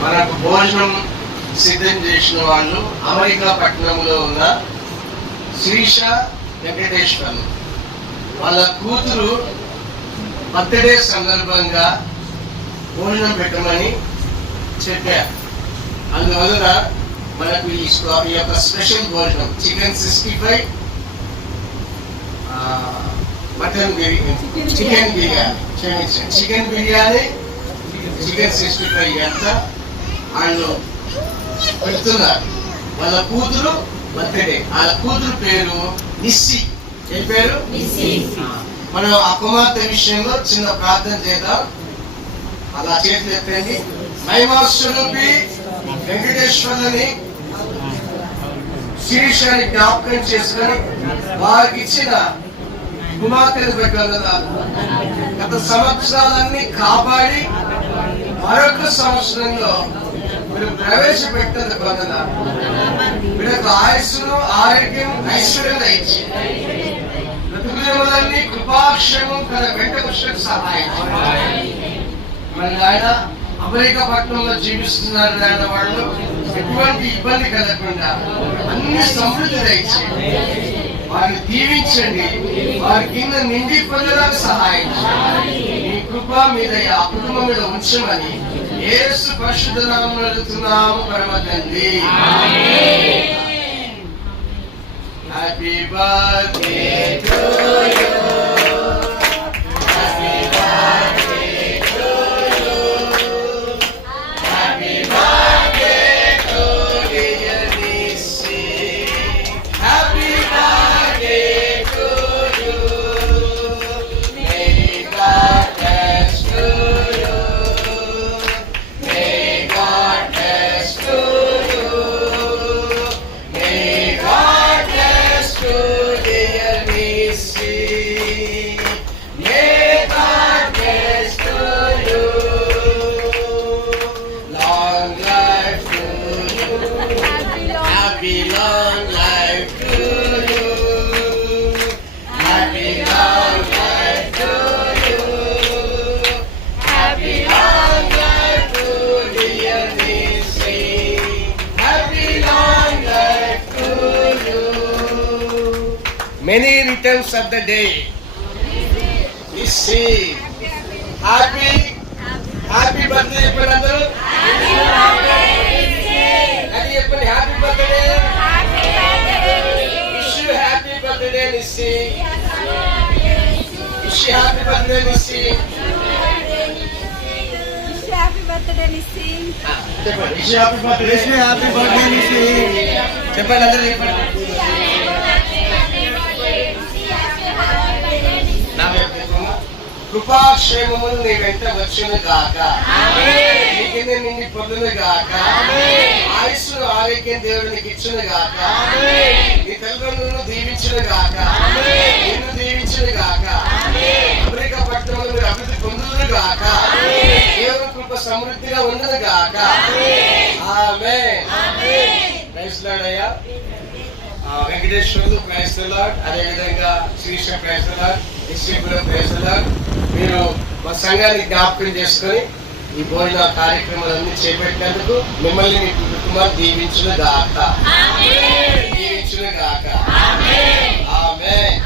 మనకు భోజనం సిద్ధం చేసిన వాళ్ళు అమెరికా పట్టణంలో ఉన్న శ్రీష వెంకటేశ్వర్లు. వాళ్ళ కూతురు బర్త్డే సందర్భంగా భోజనం పెట్టమని చెప్పారు. అందువలన మనకు ఈ యొక్క స్పెషల్ భోజనం chicken 65, mutton biryani, chicken biryani, chicken 65 ఎంత వాళ్ళు పెడుతున్నారు. వాళ్ళ కూతురు బర్త్డే. వాళ్ళ కూతురు పేరు నిస్సి. ఏ పేరు? మనం ఆ కుమార్తె విషయంలో చిన్న ప్రార్థన చేద్దాం. అలా చేతులు ఎత్తండి. మహిమాస్వరూపి వెంకటేశ్వర్లని శిరీషాన్ని జ్ఞాపకం చేసుకొని వారికి ఇచ్చిన కుమార్తెను పెట్టారు. గత సంవత్సరాలన్నీ కాపాడి మరొక సంవత్సరంలో మీరు ప్రవేశపెట్టదు కొందరు. వీళ్ళకు ఆయుస్సును, ఆరోగ్యం, ఐశ్వర్యం ఇచ్చి బ్రతుకులన్నీ కృపాక్షేమం తన వెంట పుష్పకు సహాయం. మరి ఆయన అమెరికా పట్టణంలో జీవిస్తున్నారు. ఆయన వాళ్ళు ఎటువంటి ఇబ్బంది కలగకుండా అన్ని సమృద్ధి ఇచ్చి వారిని దీవించండి. వారి కింద నిండి పొందడానికి సహాయం. మీ కృప మీద ఆ కుటుంబం మీద ఉంచమని యేసు పరిశుద్ధ నామములో అడుగుతున్నాము పరమ తండ్రి. Happy birthday to you. Many returns of the day. Nissi. Happy birthday everyone. Happy birthday. Wish you happy birthday Nissi. Wish you happy birthday Nissi. Happy birthday Nissi. Wish you happy birthday. Wish you happy birthday Nissi. చెప్పండి అందరూ చెప్పండి. కృపాక్షేమములు నీ వెంట వచ్చును గాక. నీ కింద నిన్ను పొందును గాక. ఆయుస్సు, ఆరోగ్యం దేవుడు నీకు ఇచ్చును గాక. నీ తల్లిదండ్రులను దీవించును గాక. నిన్ను దీవించును గాక. అమెరికా పట్టణంలో మీరు అభివృద్ధి పొందును గాక. దేవుని కృప సమృద్ధిగా ఉండదు గాక. ఆమేన్. ప్రైజ్ లార్డ్ అయ్యా. Venkateswarlu praise the lord. అదేవిధంగా Srisha praise the lord. Nischayapuram praise the lord. మీరు మా సంఘాన్ని జ్ఞాపకం చేసుకొని ఈ భోజన కార్యక్రమాలన్నీ చేపట్టినందుకు మిమ్మల్ని మీ కుటుంబాన్ని దీవించును గాక. దీవించును గాక. ఆమేన్.